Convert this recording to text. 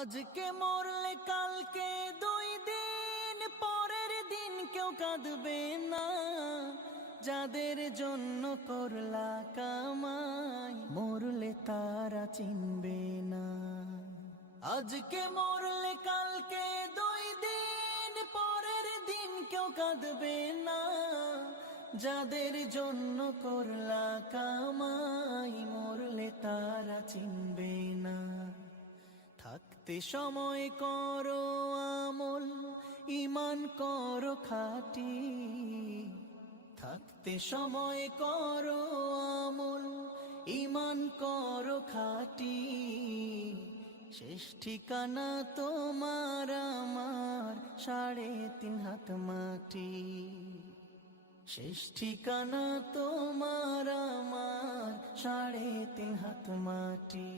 আজকে মরলে কালকে 2 দিন পরের দিন কেউ কাঁদবে না। যাদের জন্য করলা কামাই মরলে তারা চিনবে না। আজকে মরলে কালকে 2 দিন পরের দিন কেউ কাঁদবে না। যাদের জন্য করলা কামাই মরলে তারা চিনবে না। থাকতে সময় করো আমল, ঈমান করো খাঁটি। থাকতে সময় করো আমল, ঈমান করো খাঁটি। শেষ ঠিকানা তোমার আমার 3.5 হাত মাটি। শেষ ঠিকানা তোমার আমার 3.5 হাত মাটি।